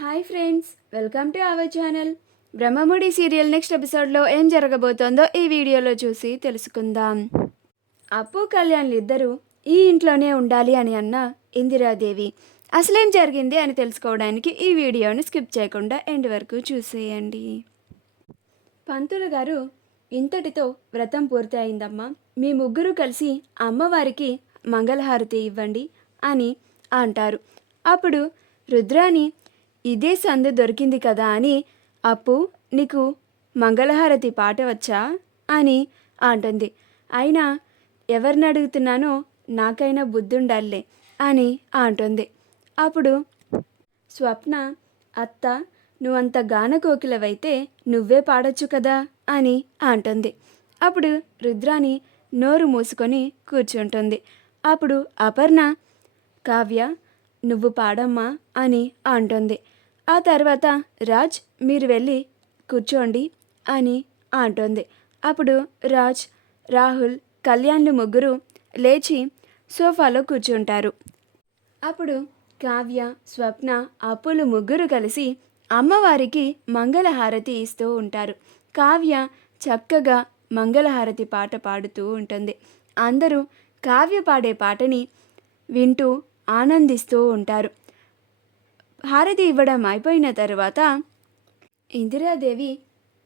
Hi friends, welcome to our channel. Brahmamudi serial next ఎపిసోడ్లో ఏం జరగబోతోందో ఈ వీడియోలో చూసి తెలుసుకుందాం. అప్పు కళ్యాణ్లు ఇద్దరూ ఈ ఇంట్లోనే ఉండాలి అని అన్న ఇందిరాదేవి అసలేం జరిగింది అని తెలుసుకోవడానికి ఈ వీడియోని స్కిప్ చేయకుండా ఎండ్ వరకు చూసేయండి. పంతులు గారు, ఇంతటితో వ్రతం పూర్తి అయిందమ్మా, మీ ముగ్గురు కలిసి అమ్మవారికి మంగళహారతి ఇవ్వండి అని అంటారు. అప్పుడు రుద్రాని, ఇదే సందు దొరికింది కదా అని, అప్పు నీకు మంగళహారతి పాట వచ్చా అని అంటుంది. అయినా ఎవరిని అడుగుతున్నానో నాకైనా బుద్ధుండాలే అని అంటుంది. అప్పుడు స్వప్న, అత్త నువ్వంత గానకోకిలవైతే నువ్వే పాడొచ్చు కదా అని అంటుంది. అప్పుడు రుద్రాని నోరు మూసుకొని కూర్చుంటుంది. అప్పుడు అపర్ణ, కావ్య నువ్వు పాడమ్మా అని అంటుంది. ఆ తర్వాత రాజ్ మీరు వెళ్ళి కూర్చోండి అని అంటుంది. అప్పుడు రాజ్, రాహుల్, కళ్యాణ్లు ముగ్గురు లేచి సోఫాలో కూర్చుంటారు. అప్పుడు కావ్య, స్వప్న, అప్పులు ముగ్గురు కలిసి అమ్మవారికి మంగళహారతి ఇస్తూ ఉంటారు. కావ్య చక్కగా మంగళహారతి పాట పాడుతూ ఉంటుంది. అందరూ కావ్య పాడే పాటని వింటూ ఆనందిస్తూ ఉంటారు. హారతి ఇవ్వడం అయిపోయిన తర్వాత ఇందిరాదేవి,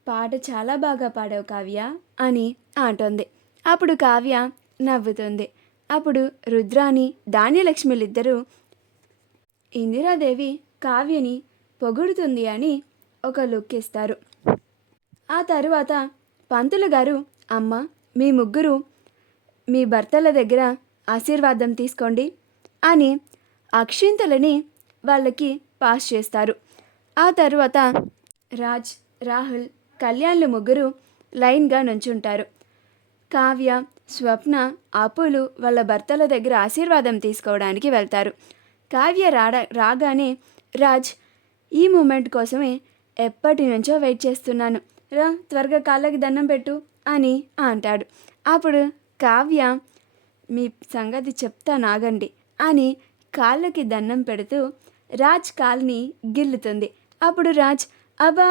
పాట చాలా బాగా పాడావు కావ్య అని అంటుంది. అప్పుడు కావ్య నవ్వుతుంది. అప్పుడు రుద్రాని, ధాన్యలక్ష్మిలిద్దరూ ఇందిరాదేవి కావ్యని పొగుడుతుంది అని ఒక లుక్ ఇస్తారు. ఆ తరువాత పంతులు గారు, అమ్మ మీ ముగ్గురు మీ భర్తల దగ్గర ఆశీర్వాదం తీసుకోండి అని అక్షింతలని వాళ్ళకి పాస్ చేస్తారు. ఆ తర్వాత రాజ్, రాహుల్, కళ్యాణ్లు ముగ్గురు లైన్గా నుంచుంటారు. కావ్య, స్వప్న, అప్పులు వాళ్ళ భర్తల దగ్గర ఆశీర్వాదం తీసుకోవడానికి వెళ్తారు. కావ్య రాగానే రాజ్, ఈ మూమెంట్ కోసమే ఎప్పటి నుంచో వెయిట్ చేస్తున్నాను, రా త్వరగా కాళ్ళకి దండం పెట్టు అని అంటాడు. అప్పుడు కావ్య, మీ సంగతి చెప్తానాగండి అని కాళ్ళకి దండం పెడుతూ రాజ్ కాల్ని గిల్లుతుంది. అప్పుడు రాజ్ అబా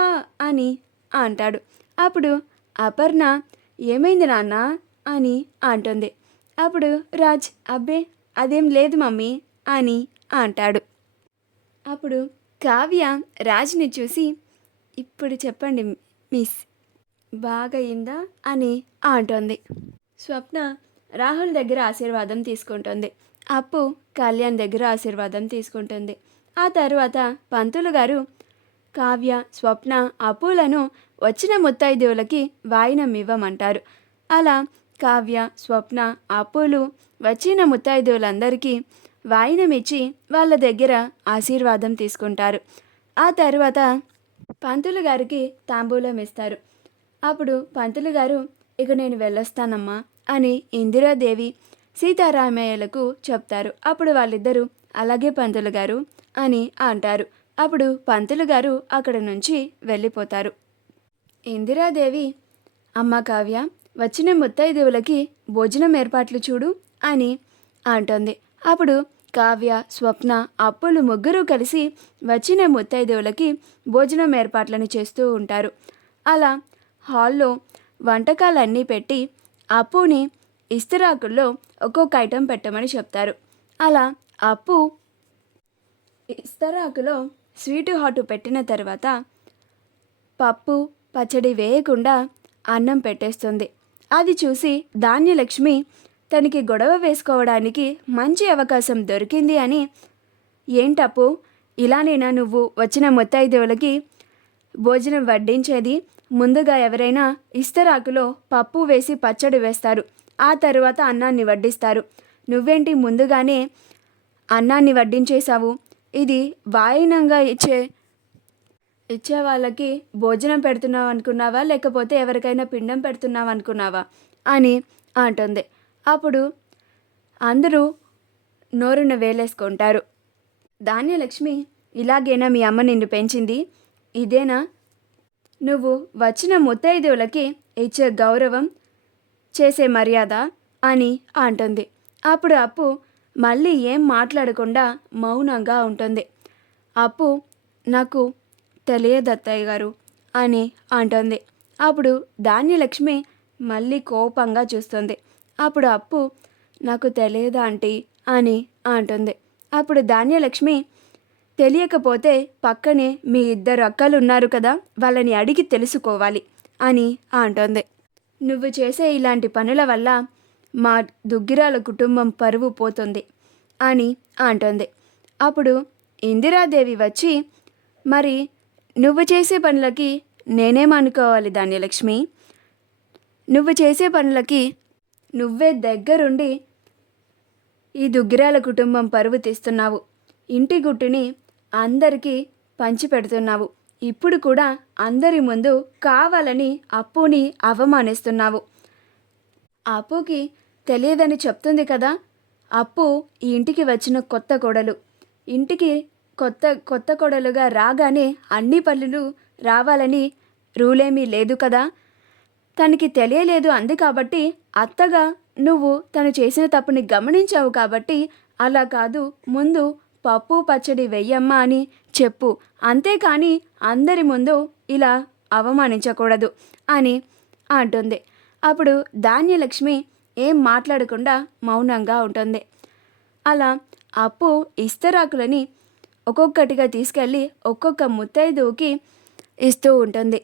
అని అంటాడు. అప్పుడు అపర్ణ, ఏమైంది నాన్న అని అంటుంది. అప్పుడు రాజ్, అబ్బే అదేం లేదు మమ్మీ అని అంటాడు. అప్పుడు కావ్య రాజ్ని చూసి, ఇప్పుడు చెప్పండి మిస్, బాగా అయిందా అని అంటుంది. స్వప్న రాహుల్ దగ్గర ఆశీర్వాదం తీసుకుంటుంది. అప్పు కళ్యాణ్ దగ్గర ఆశీర్వాదం తీసుకుంటుంది. ఆ తర్వాత పంతులు గారు కావ్య, స్వప్న, అప్పులను వచ్చిన ముత్తైదువులకి వాయినం ఇవ్వమంటారు. అలా కావ్య, స్వప్న, అప్పులు వచ్చిన ముత్తైదువులందరికీ వాయినం ఇచ్చి వాళ్ళ దగ్గర ఆశీర్వాదం తీసుకుంటారు. ఆ తర్వాత పంతులు గారికి తాంబూలం ఇస్తారు. అప్పుడు పంతులు గారు, ఇక నేను వెళ్ళొస్తానమ్మా అని ఇందిరాదేవి, సీతారామయ్యలకు చెప్తారు. అప్పుడు వాళ్ళిద్దరూ అలాగే పంతులు గారు అని అంటారు. అప్పుడు పంతులు గారు అక్కడ నుంచి వెళ్ళిపోతారు. ఇందిరాదేవి, అమ్మ కావ్య, వచ్చిన ముత్తైదువులకి భోజనం ఏర్పాట్లు చూడు అని అంటుంది. అప్పుడు కావ్య, స్వప్న, అప్పులు ముగ్గురు కలిసి వచ్చిన ముత్తైదువులకి భోజనం ఏర్పాట్లను చేస్తూ ఉంటారు. అలా హాల్లో వంటకాలన్నీ పెట్టి అప్పుని ఇస్తరాకుల్లో ఒక్కొక్క ఐటెం పెట్టమని చెప్తారు. అలా అప్పు ఇస్తరాకులో స్వీటు హాటు పెట్టిన తర్వాత పప్పు, పచ్చడి వేయకుండా అన్నం పెట్టేస్తుంది. అది చూసి ధాన్యలక్ష్మి తనకి గొడవ వేసుకోవడానికి మంచి అవకాశం దొరికింది అని, ఏంటప్పు ఇలానేనా నువ్వు వచ్చిన ముత్తైదువులకి భోజనం వడ్డించేది? ముందుగా ఎవరైనా ఇస్తరాకులో పప్పు వేసి పచ్చడి వేస్తారు, ఆ తరువాత అన్నాన్ని వడ్డిస్తారు. నువ్వేంటి ముందుగానే అన్నాన్ని వడ్డించేశావు? ఇది వాయినంగా ఇచ్చే వాళ్ళకి భోజనం పెడుతున్నావు అనుకున్నావా, లేకపోతే ఎవరికైనా పిండం పెడుతున్నావు అనుకున్నావా అని అంటుంది. అప్పుడు అందరూ నోరున వేలేసుకుంటారు. ధాన్యలక్ష్మి, ఇలాగేనా మీ అమ్మ నిన్ను పెంచింది? ఇదేనా నువ్వు వచ్చిన ముత్తైదువులకి ఇచ్చే గౌరవం, చేసే మర్యాద అని అంటుంది. అప్పుడు అప్పు మళ్ళీ ఏం మాట్లాడకుండా మౌనంగా ఉంటుంది. అప్పు నాకు తెలియదు అత్తయ్య గారు అని అంటుంది. అప్పుడు ధాన్యలక్ష్మి మళ్ళీ కోపంగా చూస్తుంది. అప్పుడు అప్పు నాకు తెలియదా ఆంటీ అని అంటుంది. అప్పుడు ధాన్యలక్ష్మి తెలియకపోతే పక్కనే మీ ఇద్దరు అక్కలు ఉన్నారు కదా, వాళ్ళని అడిగి తెలుసుకోవాలి అని అంటుంది. నువ్వు చేసే ఇలాంటి పనుల వల్ల మా దుగ్గిరాల కుటుంబం పరువు పోతుంది అని అంటుంది. అప్పుడు ఇందిరాదేవి వచ్చి, మరి నువ్వు చేసే పనులకి నేనేమనుకోవాలి ధాన్యలక్ష్మి? నువ్వు చేసే పనులకి నువ్వే దగ్గరుండి ఈ దుగ్గిరాల కుటుంబం పరువు తీస్తున్నావు. ఇంటి గుట్టుని అందరికీ పంచిపెడుతున్నావు. ఇప్పుడు కూడా అందరి ముందు కావాలని అప్పుని అవమానిస్తున్నావు. అప్పుకి తెలియదని చెప్తుంది కదా. అప్పు ఈ ఇంటికి వచ్చిన కొత్త కోడలు. ఇంటికి కొత్త కోడలుగా రాగానే అన్ని పనులు రావాలని రూలేమీ లేదు కదా. తనకి తెలియలేదు అంది కాబట్టి, అత్తగా నువ్వు తను చేసిన తప్పుని గమనించావు కాబట్టి, అలా కాదు ముందు పప్పు పచ్చడి వెయ్యమ్మా అని చెప్పు, అంతేకాని అందరి ముందు ఇలా అవమానించకూడదు అని అంటుంది. అప్పుడు ధాన్యలక్ష్మి ఏం మాట్లాడకుండా మౌనంగా ఉంటుంది. అలా అప్పు ఇస్తరాకులని ఒక్కొక్కటిగా తీసుకెళ్ళి ఒక్కొక్క ముత్తైదువుకి ఇస్తూ ఉంటుంది.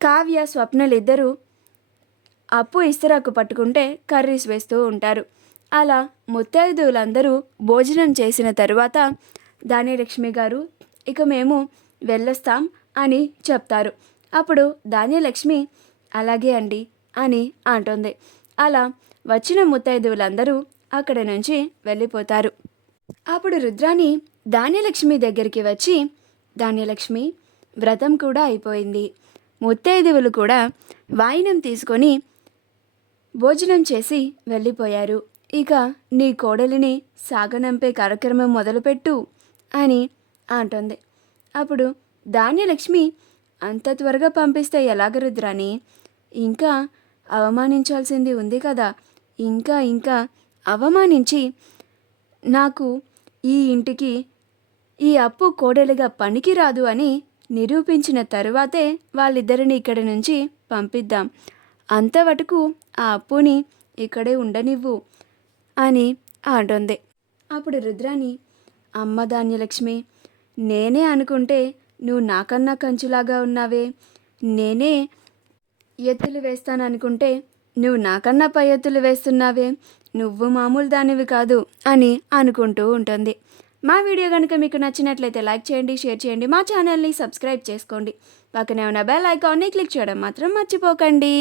కావ్య స్వప్నలిద్దరూ అప్పు ఇస్తరాకు పట్టుకుంటే కర్రీస్ వేస్తూ ఉంటారు. అలా ముత్తైదువులందరూ భోజనం చేసిన తరువాత ధాన్యలక్ష్మి గారు ఇక మేము వెళ్ళొస్తాం అని చెప్తారు. అప్పుడు ధాన్యలక్ష్మి అలాగే అండి అని అంటుంది. అలా వచ్చిన ముత్తైదువులందరూ అక్కడి నుంచి వెళ్ళిపోతారు. అప్పుడు రుద్రాణి ధాన్యలక్ష్మి దగ్గరికి వచ్చి, ధాన్యలక్ష్మి, వ్రతం కూడా అయిపోయింది, ముత్తైదువులు కూడా వాయినం తీసుకొని భోజనం చేసి వెళ్ళిపోయారు. ఇక నీ కోడలిని సాగనంపే కార్యక్రమం మొదలుపెట్టు అని అంటుంది. అప్పుడు ధాన్యలక్ష్మి అంత త్వరగా పంపిస్తే ఎలాగ రుద్రాణి? ఇంకా అవమానించాల్సింది ఉంది కదా. ఇంకా అవమానించి నాకు ఈ ఇంటికి ఈ అప్పు కోడలిగా పనికిరాదు అని నిరూపించిన తరువాతే వాళ్ళిద్దరిని ఇక్కడి నుంచి పంపిద్దాం. అంతవరకు ఆ అప్పుని ఇక్కడే ఉండనివ్వు అని అంటుంది. అప్పుడు రుద్రాణి, అమ్మ ధాన్యలక్ష్మి, నేనే అనుకుంటే నువ్వు నాకన్నా కంచులాగా ఉన్నావే, నేనే ఎత్తులు వేస్తాననుకుంటే నువ్వు నాకన్నా పై ఎత్తులు వేస్తున్నావే, నువ్వు మామూలు దానివి కాదు అని అనుకుంటూ ఉంటుంది. మా వీడియో కనుక మీకు నచ్చినట్లయితే లైక్ చేయండి, షేర్ చేయండి, మా ఛానల్ని సబ్స్క్రైబ్ చేసుకోండి. పక్కనే ఉన్న బెల్ ఐకాన్ని క్లిక్ చేయడం మాత్రం మర్చిపోకండి.